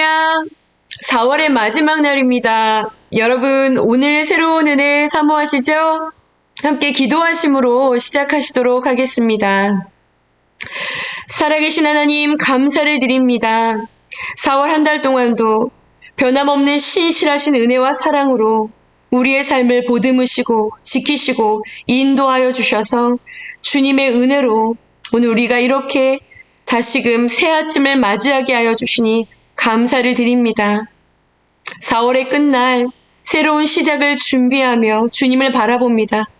할렐루야! 4월의 마지막 날입니다. 여러분, 오늘 새로운 은혜 사모하시죠? 함께 기도하심으로 시작하시도록 하겠습니다. 살아계신 하나님, 감사를 드립니다. 4월 한 달 동안도 변함없는 신실하신 은혜와 사랑으로 우리의 삶을 보듬으시고 지키시고 인도하여 주셔서 주님의 은혜로 오늘 우리가 이렇게 다시금 새 아침을 맞이하게 하여 주시니 감사를 드립니다. 4월의 끝날 새로운 시작을 준비하며 주님을 바라봅니다.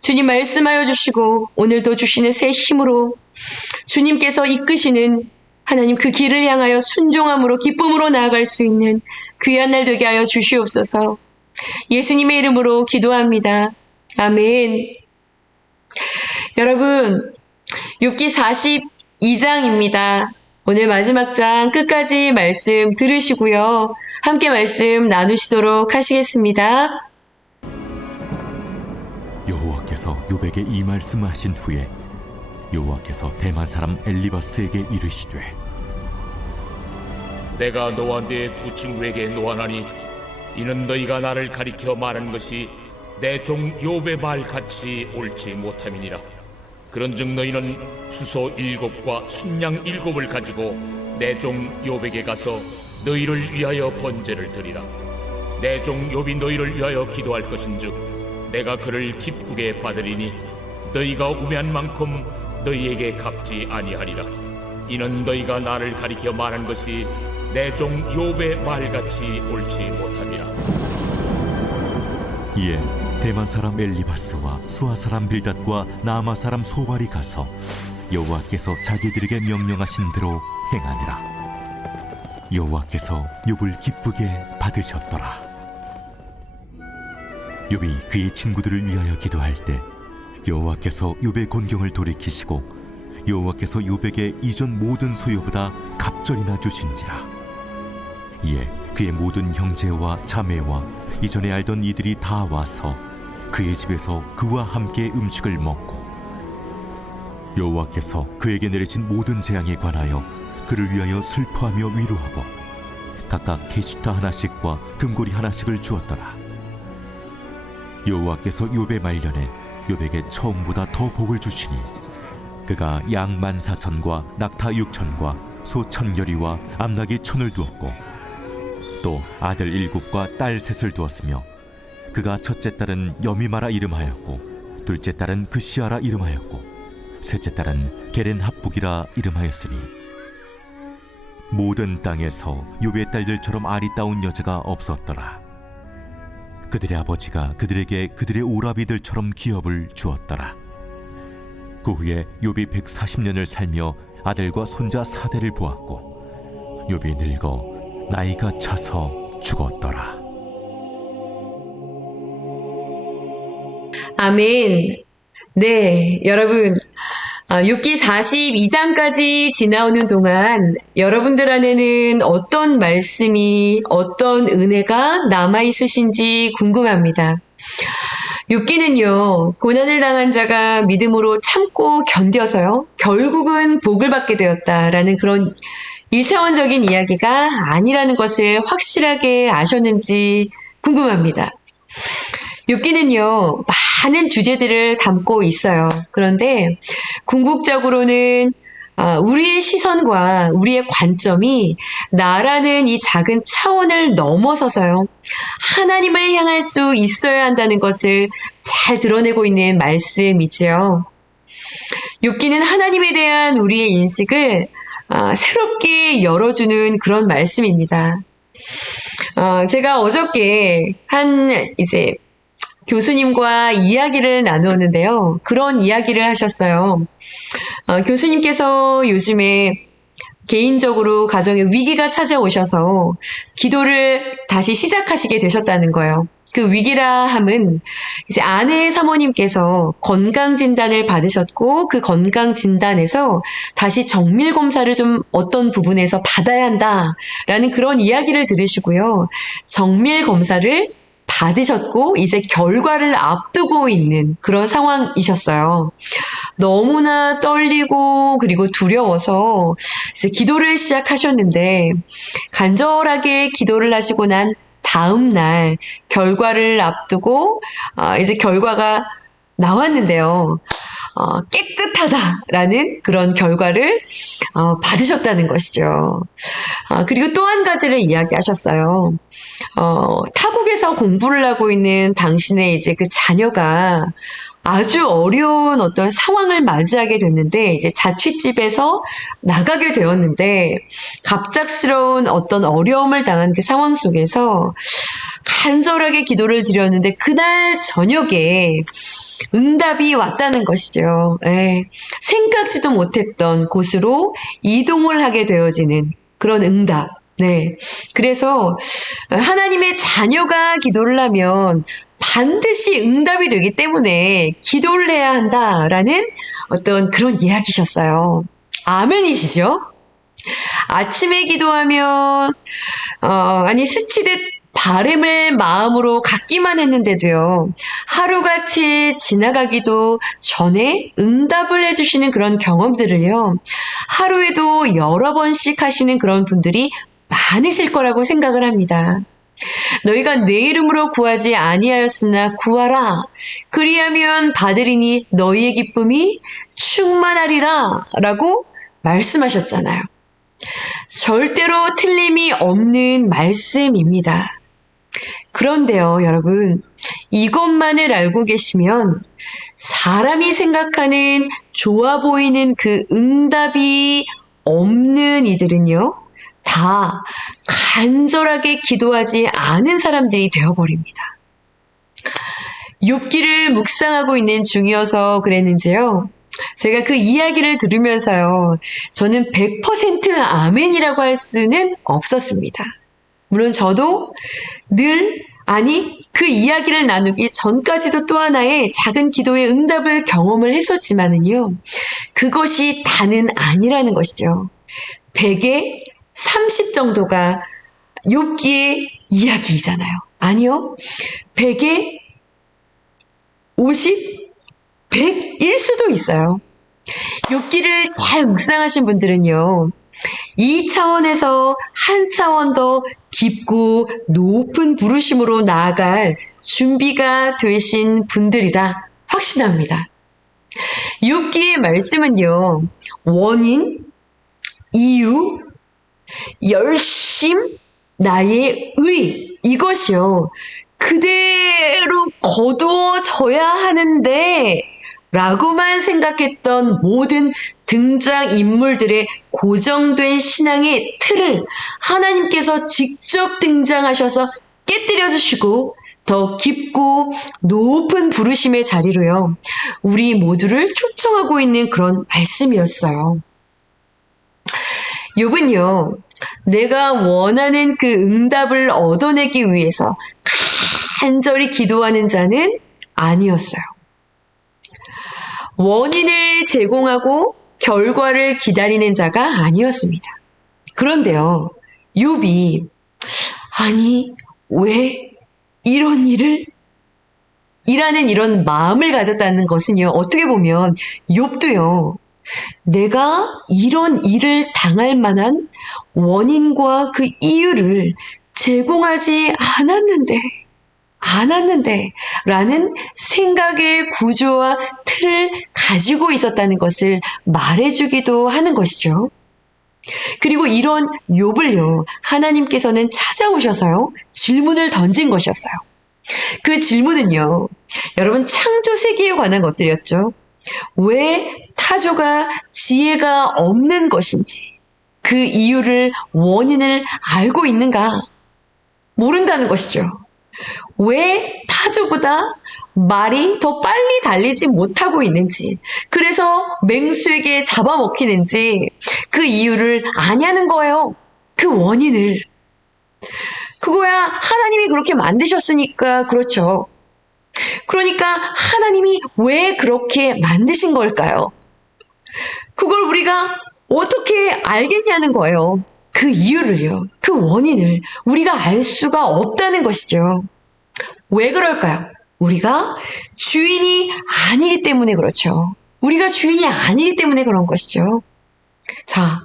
주님 말씀하여 주시고 오늘도 주시는 새 힘으로 주님께서 이끄시는 하나님 그 길을 향하여 순종함으로 기쁨으로 나아갈 수 있는 귀한 날 되게 하여 주시옵소서. 예수님의 이름으로 기도합니다. 아멘. 여러분, 욥기 42장입니다. 오늘 마지막 장 끝까지 말씀 들으시고요. 함께 말씀 나누시도록 하시겠습니다. 여호와께서 욥에게 이 말씀하신 후에 여호와께서 대만 사람 엘리바스에게 이르시되 내가 너와 네 두 친구에게 노하나니 이는 너희가 나를 가리켜 말한 것이 내 종 욥의 말 같이 옳지 못함이니라. 그런즉 너희는 수소 7과 순양 7을 가지고 내 종 욥에게 가서 너희를 위하여 번제를 드리라. 내 종 욥이 너희를 위하여 기도할 것인즉 내가 그를 기쁘게 받으리니 너희가 우매한 만큼 너희에게 갚지 아니하리라. 이는 너희가 나를 가리켜 말한 것이 내 종 욥의 말같이 옳지 못함이라. 이에 대만 사람 엘리바스와 수아 사람 빌닷과 나아마 사람 소발이 가서 여호와께서 자기들에게 명령하신 대로 행하니라. 여호와께서 욥을 기쁘게 받으셨더라. 욥이 그의 친구들을 위하여 기도할 때 여호와께서 욥의 곤경을 돌이키시고 여호와께서 욥에게 이전 모든 소유보다 갑절이나 주신지라. 이에 그의 모든 형제와 자매와 이전에 알던 이들이 다 와서 그의 집에서 그와 함께 음식을 먹고 여호와께서 그에게 내리신 모든 재앙에 관하여 그를 위하여 슬퍼하며 위로하고 각각 게시타 하나씩과 금고리 하나씩을 주었더라. 여호와께서 욥의 말년에 욥에게 처음보다 더 복을 주시니 그가 양 14,000과 낙타 6,000과 소 1,000여리와 암낙이 1,000을 두었고 또 아들 7과 딸 3을 두었으며 그가 첫째 딸은 여미마라 이름하였고 둘째 딸은 그시아라 이름하였고 셋째 딸은 게렌합북이라 이름하였으니 모든 땅에서 욥의 딸들처럼 아리따운 여자가 없었더라. 그들의 아버지가 그들에게 그들의 오라비들처럼 기업을 주었더라. 그 후에 욥이 140년을 살며 아들과 손자 4대를 보았고 욥이 늙어 나이가 차서 죽었더라. 아멘. 네, 여러분, 욥기 42장까지 지나오는 동안 여러분들 안에는 어떤 말씀이, 어떤 은혜가 남아있으신지 궁금합니다. 욥기는요, 고난을 당한 자가 믿음으로 참고 견뎌서요, 결국은 복을 받게 되었다라는 그런 1차원적인 이야기가 아니라는 것을 확실하게 아셨는지 궁금합니다. 욥기는요, 많은 주제들을 담고 있어요. 그런데 궁극적으로는 우리의 시선과 우리의 관점이 나라는 이 작은 차원을 넘어서서요, 하나님을 향할 수 있어야 한다는 것을 잘 드러내고 있는 말씀이지요. 욥기는 하나님에 대한 우리의 인식을 새롭게 열어주는 그런 말씀입니다. 제가 어저께 이제 교수님과 이야기를 나누었는데요. 그런 이야기를 하셨어요. 교수님께서 요즘에 개인적으로 가정에 위기가 찾아오셔서 기도를 다시 시작하시게 되셨다는 거예요. 그 위기라 함은 이제 아내 사모님께서 건강진단을 받으셨고 그 건강진단에서 다시 정밀검사를 좀 어떤 부분에서 받아야 한다라는 그런 이야기를 들으시고요. 정밀검사를 받으셨고 이제 결과를 앞두고 있는 그런 상황이셨어요. 너무나 떨리고 그리고 두려워서 이제 기도를 시작하셨는데 간절하게 기도를 하시고 난 다음 날 결과를 앞두고 이제 결과가 나왔는데요. 깨끗하다라는 그런 결과를 받으셨다는 것이죠. 그리고 또 한 가지를 이야기하셨어요. 타국에서 공부를 하고 있는 당신의 이제 그 자녀가 아주 어려운 어떤 상황을 맞이하게 됐는데, 이제 자취집에서 나가게 되었는데, 갑작스러운 어떤 어려움을 당한 그 상황 속에서 간절하게 기도를 드렸는데, 그날 저녁에 응답이 왔다는 것이죠. 예, 생각지도 못했던 곳으로 이동을 하게 되어지는 그런 응답. 네. 그래서 하나님의 자녀가 기도를 하면 반드시 응답이 되기 때문에 기도를 해야 한다라는 어떤 그런 이야기셨어요. 아멘이시죠? 아침에 기도하면 스치듯 바램을 마음으로 갖기만 했는데도요, 하루같이 지나가기도 전에 응답을 해주시는 그런 경험들을요, 하루에도 여러 번씩 하시는 그런 분들이 많으실 거라고 생각을 합니다. 너희가 내 이름으로 구하지 아니하였으나 구하라. 그리하면 받으리니 너희의 기쁨이 충만하리라. 라고 말씀하셨잖아요. 절대로 틀림이 없는 말씀입니다. 그런데요, 여러분, 이것만을 알고 계시면 사람이 생각하는 좋아 보이는 그 응답이 없는 이들은요, 다 간절하게 기도하지 않은 사람들이 되어버립니다. 욥기를 묵상하고 있는 중이어서 그랬는지요, 제가 그 이야기를 들으면서요, 저는 100% 아멘이라고 할 수는 없었습니다. 물론 저도 그 이야기를 나누기 전까지도 또 하나의 작은 기도의 응답을 경험을 했었지만은요, 그것이 다는 아니라는 것이죠. 100에 30 정도가 욥기의 이야기이잖아요. 아니요. 100에 50, 100일 수도 있어요. 욥기를 잘 묵상하신 분들은요, 이 차원에서 한 차원 더 깊고 높은 부르심으로 나아갈 준비가 되신 분들이라 확신합니다. 욥기의 말씀은요, 원인, 이유, 열심, 나의 의, 이것이요, 그대로 거두어져야 하는데 라고만 생각했던 모든 등장인물들의 고정된 신앙의 틀을 하나님께서 직접 등장하셔서 깨뜨려 주시고 더 깊고 높은 부르심의 자리로요, 우리 모두를 초청하고 있는 그런 말씀이었어요. 욥은요, 내가 원하는 그 응답을 얻어내기 위해서 간절히 기도하는 자는 아니었어요. 원인을 제공하고 결과를 기다리는 자가 아니었습니다. 그런데요, 욥이 왜 이런 일을? 이라는 이런 마음을 가졌다는 것은요, 어떻게 보면 욥도요, 내가 이런 일을 당할 만한 원인과 그 이유를 제공하지 않았는데 라는 생각의 구조와 틀을 가지고 있었다는 것을 말해주기도 하는 것이죠. 그리고 이런 욥을요, 하나님께서는 찾아오셔서요, 질문을 던진 것이었어요. 그 질문은요, 여러분, 창조 세계에 관한 것들이었죠. 왜 타조가 지혜가 없는 것인지, 그 이유를, 원인을 알고 있는가? 모른다는 것이죠. 왜 타조보다 말이 더 빨리 달리지 못하고 있는지, 그래서 맹수에게 잡아먹히는지 그 이유를 아냐는 거예요. 그 원인을. 그거야 하나님이 그렇게 만드셨으니까 그렇죠. 그러니까 하나님이 왜 그렇게 만드신 걸까요? 그걸 우리가 어떻게 알겠냐는 거예요. 그 이유를요, 그 원인을 우리가 알 수가 없다는 것이죠. 왜 그럴까요? 우리가 주인이 아니기 때문에 그렇죠. 우리가 주인이 아니기 때문에 그런 것이죠. 자,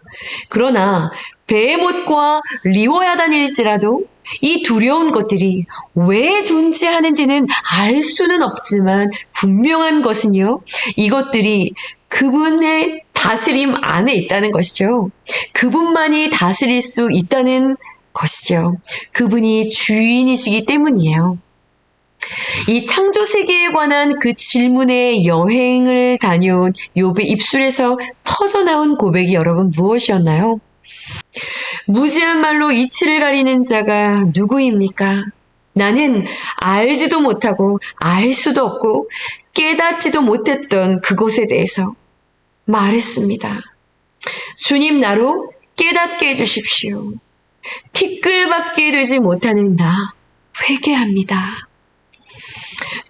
그러나 베헤못과 리워야단일지라도 이 두려운 것들이 왜 존재하는지는 알 수는 없지만 분명한 것은요, 이것들이 그분의 다스림 안에 있다는 것이죠. 그분만이 다스릴 수 있다는 것이죠. 그분이 주인이시기 때문이에요. 이 창조 세계에 관한 그 질문의 여행을 다녀온 욥의 입술에서 터져나온 고백이 여러분 무엇이었나요? 무지한 말로 이치를 가리는 자가 누구입니까? 나는 알지도 못하고 알 수도 없고 깨닫지도 못했던 그곳에 대해서 말했습니다. 주님, 나로 깨닫게 해주십시오. 티끌밖에 되지 못하는 나 회개합니다.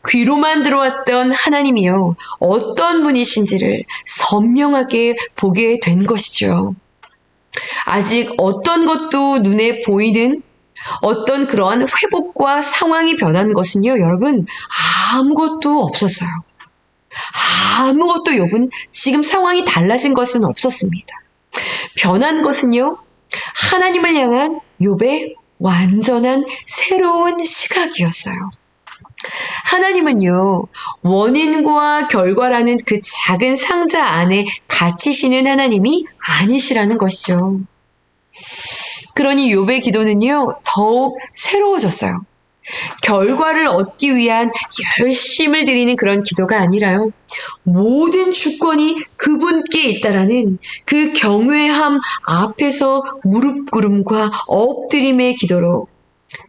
귀로만 들어왔던 하나님이요, 어떤 분이신지를 선명하게 보게 된 것이죠. 아직 어떤 것도 눈에 보이는 어떤 그러한 회복과 상황이 변한 것은요, 여러분, 아무것도 없었어요. 아무것도 욥은 지금 상황이 달라진 것은 없었습니다. 변한 것은요, 하나님을 향한 욥의 완전한 새로운 시각이었어요. 하나님은요, 원인과 결과라는 그 작은 상자 안에 갇히시는 하나님이 아니시라는 것이죠. 그러니 욥의 기도는요, 더욱 새로워졌어요. 결과를 얻기 위한 열심을 드리는 그런 기도가 아니라요, 모든 주권이 그분께 있다라는 그 경외함 앞에서 무릎 꿇음과 엎드림의 기도로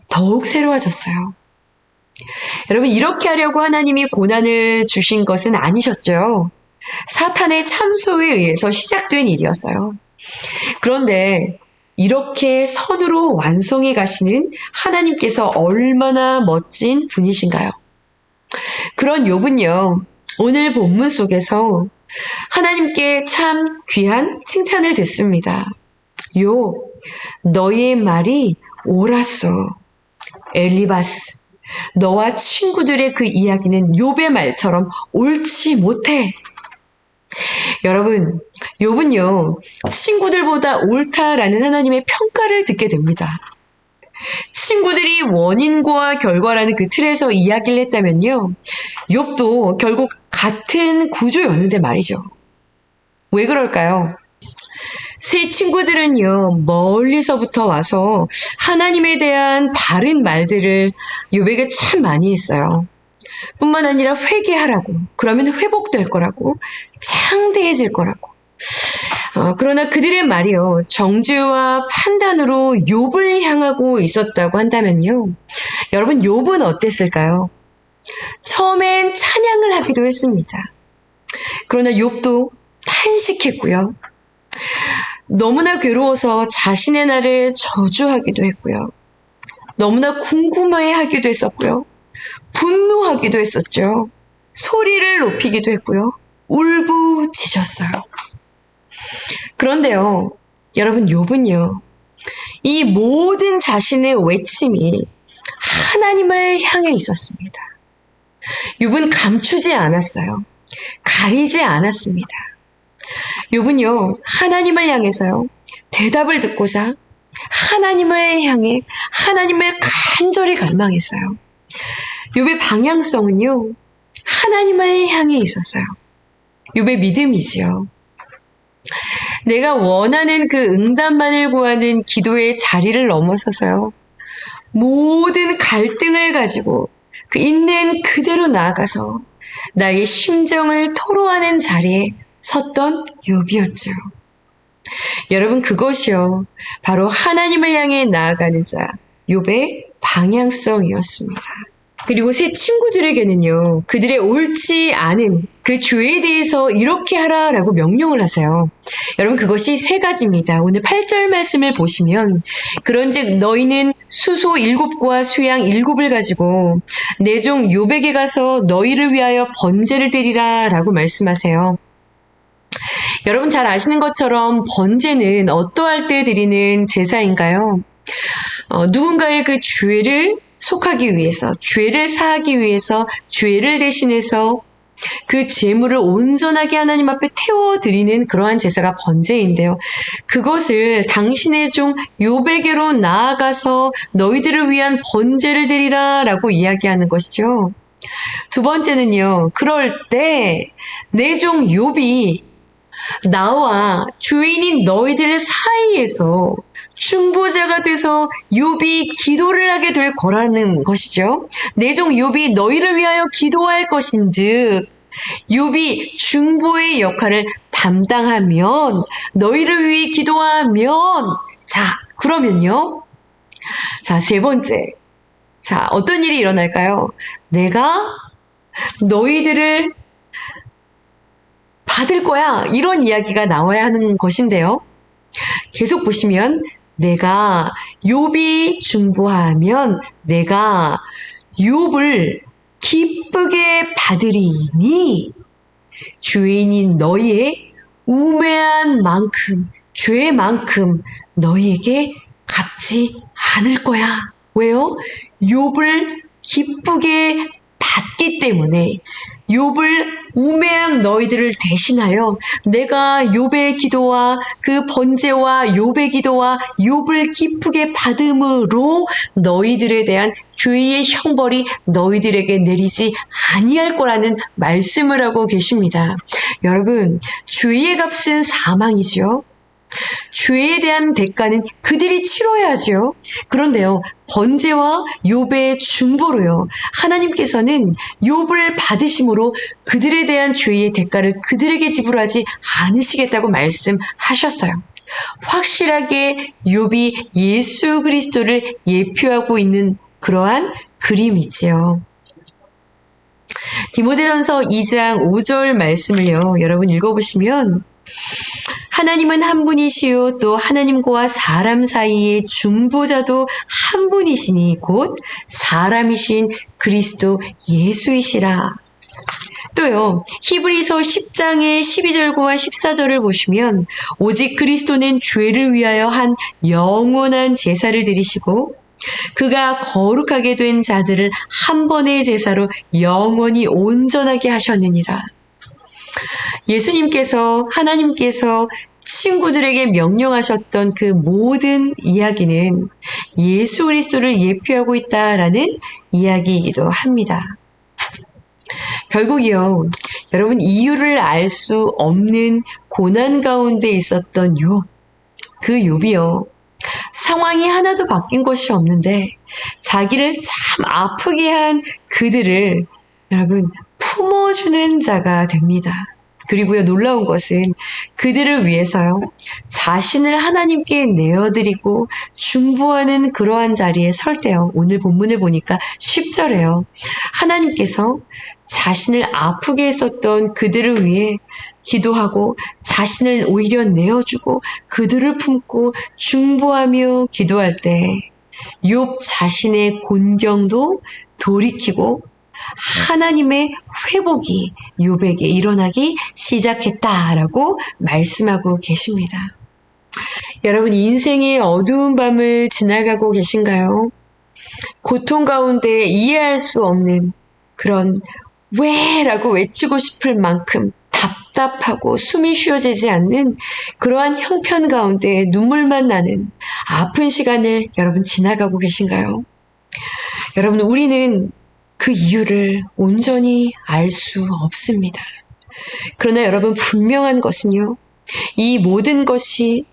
더욱 새로워졌어요. 여러분, 이렇게 하려고 하나님이 고난을 주신 것은 아니셨죠. 사탄의 참소에 의해서 시작된 일이었어요. 그런데 이렇게 선으로 완성해 가시는 하나님께서 얼마나 멋진 분이신가요? 그런 욥은요, 오늘 본문 속에서 하나님께 참 귀한 칭찬을 듣습니다. 욥, 너의 말이 옳았어. 엘리바스, 너와 친구들의 그 이야기는 욥의 말처럼 옳지 못해. 여러분, 욥은요, 친구들보다 옳다라는 하나님의 평가를 듣게 됩니다. 친구들이 원인과 결과라는 그 틀에서 이야기를 했다면요, 욥도 결국 같은 구조였는데 말이죠. 왜 그럴까요? 새 친구들은요, 멀리서부터 와서 하나님에 대한 바른 말들을 욥에게 참 많이 했어요. 뿐만 아니라 회개하라고, 그러면 회복될 거라고, 창대해질 거라고. 그러나 그들의 말이요, 정죄와 판단으로 욥을 향하고 있었다고 한다면요, 여러분, 욥은 어땠을까요? 처음엔 찬양을 하기도 했습니다. 그러나 욥도 탄식했고요. 너무나 괴로워서 자신의 날을 저주하기도 했고요. 너무나 궁금해하기도 했었고요. 분노하기도 했었죠. 소리를 높이기도 했고요. 울부짖었어요. 그런데요, 여러분, 욥은요, 이 모든 자신의 외침이 하나님을 향해 있었습니다. 욥은 감추지 않았어요. 가리지 않았습니다. 욥은요, 하나님을 향해서요, 대답을 듣고자 하나님을 향해 하나님을 간절히 갈망했어요. 욥의 방향성은요, 하나님을 향해 있었어요. 욥의 믿음이지요. 내가 원하는 그 응답만을 구하는 기도의 자리를 넘어서서요, 모든 갈등을 가지고 그 있는 그대로 나아가서 나의 심정을 토로하는 자리에 섰던 욥이었죠. 여러분, 그것이요, 바로 하나님을 향해 나아가는 자 욥의 방향성이었습니다. 그리고 새 친구들에게는요, 그들의 옳지 않은 그 죄에 대해서 이렇게 하라라고 명령을 하세요. 여러분, 그것이 세 가지입니다. 오늘 8절 말씀을 보시면, 그런즉 너희는 수소 7과 수양 7을 가지고 내 종 욥에게 가서 너희를 위하여 번제를 드리라 라고 말씀하세요. 여러분, 잘 아시는 것처럼 번제는 어떠할 때 드리는 제사인가요? 누군가의 그 죄를 속하기 위해서, 죄를 사하기 위해서 죄를 대신해서 그 제물을 온전하게 하나님 앞에 태워드리는 그러한 제사가 번제인데요. 그것을 당신의 종 욥에게로 나아가서 너희들을 위한 번제를 드리라 라고 이야기하는 것이죠. 두 번째는요. 그럴 때 내 종 욥이 나와 주인인 너희들 사이에서 중보자가 돼서 욥이 기도를 하게 될 거라는 것이죠. 내 종 욥이 너희를 위하여 기도할 것인즉 욥이 중보의 역할을 담당하면 너희를 위해 기도하면 그러면요. 세 번째. 어떤 일이 일어날까요? 내가 너희들을 받을 거야. 이런 이야기가 나와야 하는 것인데요. 계속 보시면 내가 욥이 중보하면 내가 욥을 기쁘게 받으리니 주인인 너희의 우매한 만큼 죄만큼 너희에게 갚지 않을 거야. 왜요? 욥을 기쁘게 받기 때문에 욥을 우매한 너희들을 대신하여 내가 욥의 기도와 그 번제와 욥의 기도와 욥을 기쁘게 받음으로 너희들에 대한 죄의 형벌이 너희들에게 내리지 아니할 거라는 말씀을 하고 계십니다. 여러분, 죄의 값은 사망이죠. 죄에 대한 대가는 그들이 치러야죠. 그런데요, 번제와 욥의 중보로요, 하나님께서는 욥을 받으심으로 그들에 대한 죄의 대가를 그들에게 지불하지 않으시겠다고 말씀하셨어요. 확실하게 욥이 예수 그리스도를 예표하고 있는 그러한 그림이지요. 디모데전서 2장 5절 말씀을요, 여러분 읽어보시면 하나님은 한 분이시요 또 하나님과 사람 사이의 중보자도 한 분이시니 곧 사람이신 그리스도 예수이시라. 또요, 히브리서 10장의 12절과 14절을 보시면 오직 그리스도는 죄를 위하여 한 영원한 제사를 드리시고 그가 거룩하게 된 자들을 한 번의 제사로 영원히 온전하게 하셨느니라. 예수님께서, 하나님께서 친구들에게 명령하셨던 그 모든 이야기는 예수 그리스도를 예표하고 있다라는 이야기이기도 합니다. 결국이요, 여러분, 이유를 알 수 없는 고난 가운데 있었던 욥, 그 욥이요, 상황이 하나도 바뀐 것이 없는데 자기를 참 아프게 한 그들을 여러분 품어주는 자가 됩니다. 그리고요, 놀라운 것은 그들을 위해서요, 자신을 하나님께 내어드리고 중보하는 그러한 자리에 설 때요, 오늘 본문을 보니까 10절에요. 하나님께서 자신을 아프게 했었던 그들을 위해 기도하고 자신을 오히려 내어주고 그들을 품고 중보하며 기도할 때 욥 자신의 곤경도 돌이키고 하나님의 회복이 욥에게 일어나기 시작했다라고 말씀하고 계십니다. 여러분, 인생의 어두운 밤을 지나가고 계신가요? 고통 가운데 이해할 수 없는 그런 왜? 라고 외치고 싶을 만큼 답답하고 숨이 쉬어지지 않는 그러한 형편 가운데 눈물만 나는 아픈 시간을 여러분 지나가고 계신가요? 여러분, 우리는 그 이유를 온전히 알 수 없습니다. 그러나 여러분, 분명한 것은요, 이 모든 것이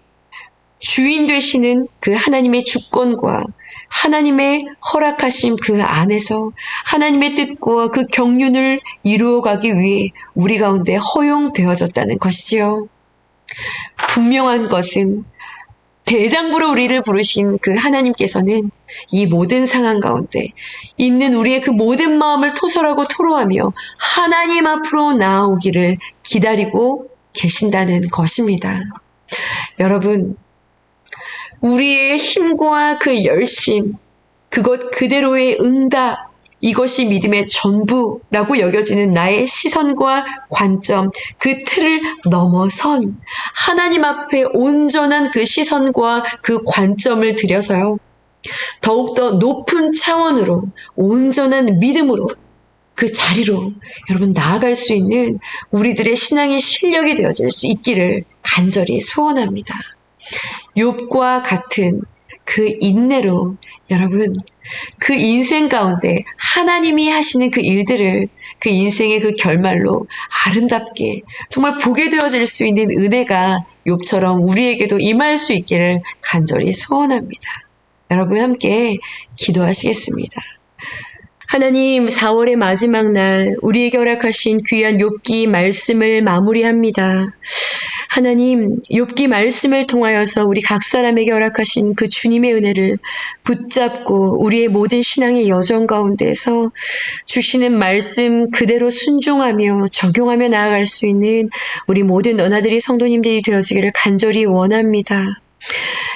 주인 되시는 그 하나님의 주권과 하나님의 허락하심 그 안에서 하나님의 뜻과 그 경륜을 이루어가기 위해 우리 가운데 허용되어졌다는 것이지요. 분명한 것은 대장부로 우리를 부르신 그 하나님께서는 이 모든 상황 가운데 있는 우리의 그 모든 마음을 토설하고 토로하며 하나님 앞으로 나아오기를 기다리고 계신다는 것입니다. 여러분, 우리의 힘과 그 열심, 그것 그대로의 응답, 이것이 믿음의 전부라고 여겨지는 나의 시선과 관점, 그 틀을 넘어선 하나님 앞에 온전한 그 시선과 그 관점을 들여서요, 더욱더 높은 차원으로 온전한 믿음으로 그 자리로 여러분 나아갈 수 있는 우리들의 신앙의 실력이 되어질 수 있기를 간절히 소원합니다. 욥과 같은 그 인내로 여러분 그 인생 가운데 하나님이 하시는 그 일들을 그 인생의 그 결말로 아름답게 정말 보게 되어질 수 있는 은혜가 욥처럼 우리에게도 임할 수 있기를 간절히 소원합니다. 여러분 함께 기도하시겠습니다. 하나님, 4월의 마지막 날 우리에게 허락하신 귀한 욥기 말씀을 마무리합니다. 하나님, 욥기 말씀을 통하여서 우리 각 사람에게 허락하신 그 주님의 은혜를 붙잡고 우리의 모든 신앙의 여정 가운데서 주시는 말씀 그대로 순종하며 적용하며 나아갈 수 있는 우리 모든 너나들이 성도님들이 되어지기를 간절히 원합니다.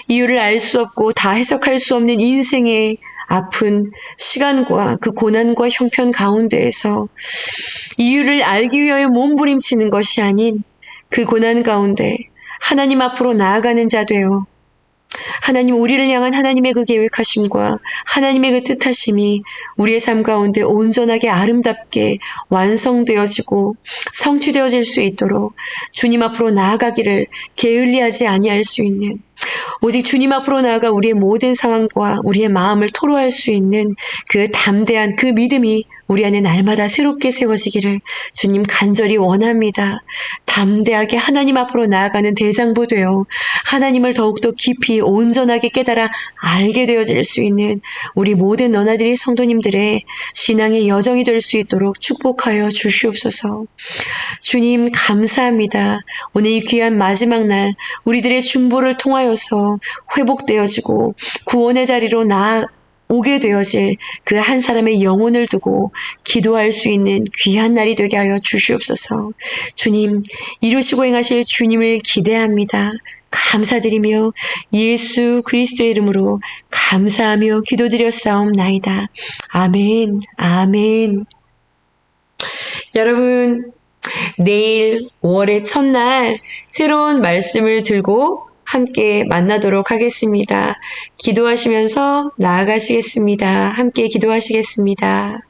이유를 알 수 없고 다 해석할 수 없는 인생의 아픈 시간과 그 고난과 형편 가운데에서 이유를 알기 위하여 몸부림치는 것이 아닌 그 고난 가운데 하나님 앞으로 나아가는 자 되어 하나님 우리를 향한 하나님의 그 계획하심과 하나님의 그 뜻하심이 우리의 삶 가운데 온전하게 아름답게 완성되어지고 성취되어질 수 있도록 주님 앞으로 나아가기를 게을리하지 아니할 수 있는 오직 주님 앞으로 나아가 우리의 모든 상황과 우리의 마음을 토로할 수 있는 그 담대한 그 믿음이 우리 안에 날마다 새롭게 세워지기를 주님 간절히 원합니다. 담대하게 하나님 앞으로 나아가는 대장부 되어 하나님을 더욱더 깊이 온전하게 깨달아 알게 되어질 수 있는 우리 모든 너나들이 성도님들의 신앙의 여정이 될 수 있도록 축복하여 주시옵소서. 주님 감사합니다. 오늘 이 귀한 마지막 날 우리들의 중보를 통하여서 회복되어지고 구원의 자리로 오게 되어질 그 한 사람의 영혼을 두고 기도할 수 있는 귀한 날이 되게 하여 주시옵소서. 주님, 이루시고 행하실 주님을 기대합니다. 감사드리며 예수 그리스도의 이름으로 감사하며 기도드렸사옵나이다. 아멘, 아멘. 여러분, 내일 5월의 첫날 새로운 말씀을 들고 함께 만나도록 하겠습니다. 기도하시면서 나아가시겠습니다. 함께 기도하시겠습니다.